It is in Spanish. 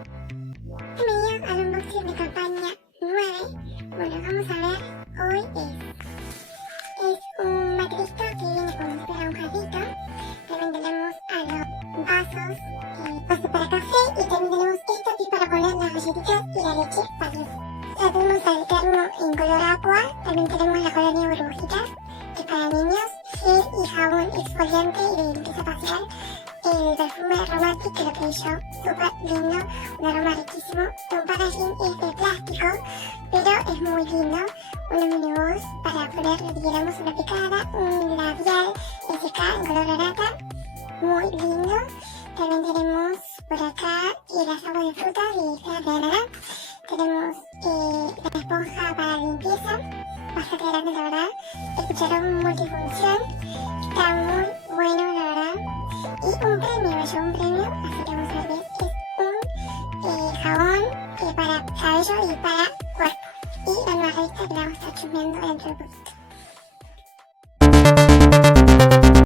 Bienvenidos al unboxing de campaña 9. Bueno, vamos a ver, hoy es un macristo que viene como si fuera un jarrito. También tenemos a los vasos para café, y también tenemos esto que es para poner las galletitas y la leche fácil. Ya tenemos el termo en color agua, también tenemos la colonia burbujitas, que es para niños, gel y jabón exfoliante y de limpieza facial. El perfume romántico, que lo creí yo, súper lindo, un aroma riquísimo. El packaging es de plástico, pero es muy lindo. Una mini voz para poner lo que queramos, una picada, un labial SK en color naranja, muy lindo. También tenemos por acá las aguas de frutas y fresas de ananá. Tenemos la esponja para limpieza, bastante grande la verdad. El cucharón multifunción, está muy bueno la verdad. Y un premio, me llevó un premio, así que vamos a ver qué es. Un jabón para cabello y para